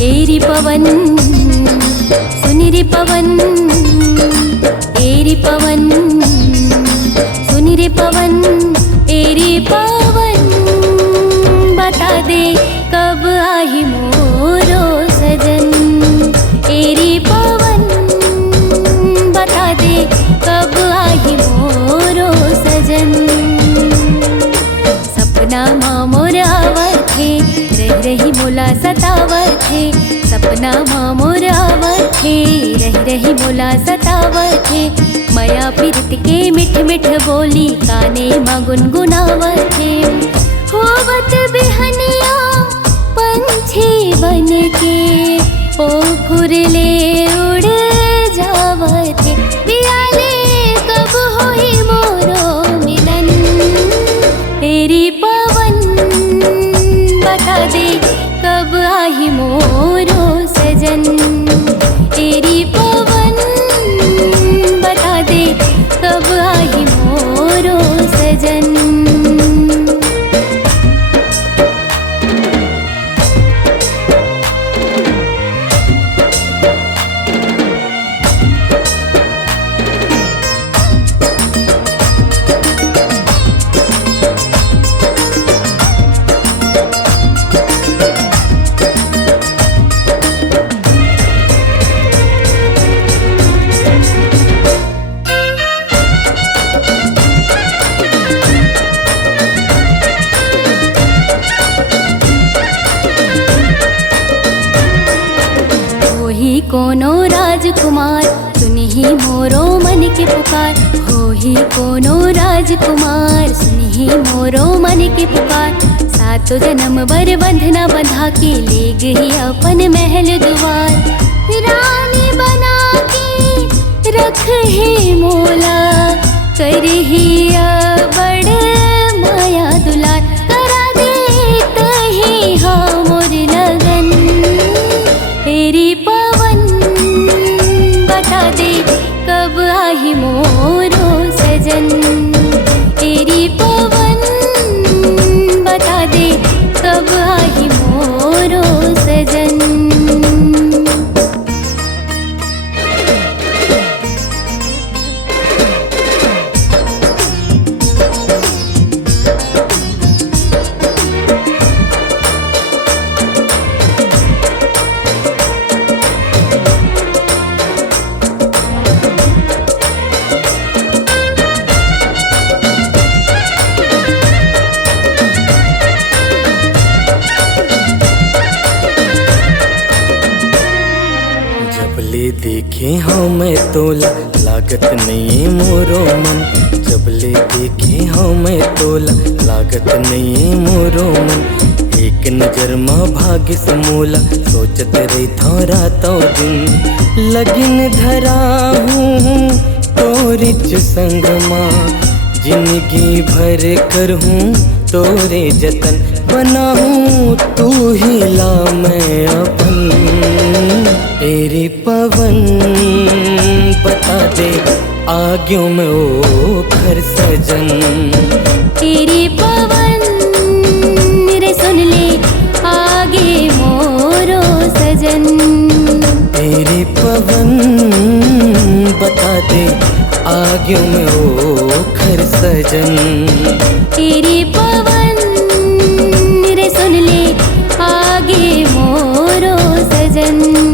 एरी पवन सुनिरी पवन, एरी पवन सुनिरी पवन, एरी पवन बता दे कब आही मोरो सजन। एरी पवन बता दे कब आही मोरो सजन। सपना माँ मोर आवत है, रह रही मोला सतावत है। सपना माँ मोर आवत है, रह रही मोला सतावत है। माया पीरत के मिठ मिठ बोली काने माँ गुनगुनावत है। होवत बिहनिया पंछी बन के ओ फुरले उड़ जावत है। पियाले कब होई मोरो मिलन। एरी पवन बता दे कब आही मोरो सजन। एरी पवन बता दे कब आही मोरो सजन। कोनो राजकुमार सुनिही मोरो मन के पुकार। हो ही कोनो राजकुमार सुनिही मोरो मन के पुकार। सातों जन्म बर बंधना बंधा के ले गई अपन महल द्वार। रानी बना के रख ही मोला कर ही बड़ माया दुलार। करा दे तही हाँ मोर लगन। एरी पवन बता दे कब आही मोरो सजन। एरी पवन बता दे कब आही मोरो सजन। देखे हाँ मैं तोला लागत नहीं मोरो मन। जबले देखे हाँ मैं तोला लागत नहीं मोरो मन। एक नजर माँ भाग्य समोला सोचत रही था रातों दिन। लगिन धरा हूँ तोरिच संग माँ, जिंदगी भर कर हूँ तोरे जतन। बना हूँ तू ही ला मैं अपन। एरी पवन बता दे आग्यों में ओ खर सजन। एरी पवन रे सुन ले आगे मोरो सजन। एरी पवन बता दे आग्यों में ओ खर सजन। एरी पवन रे सुन ले आगे मोरो सजन।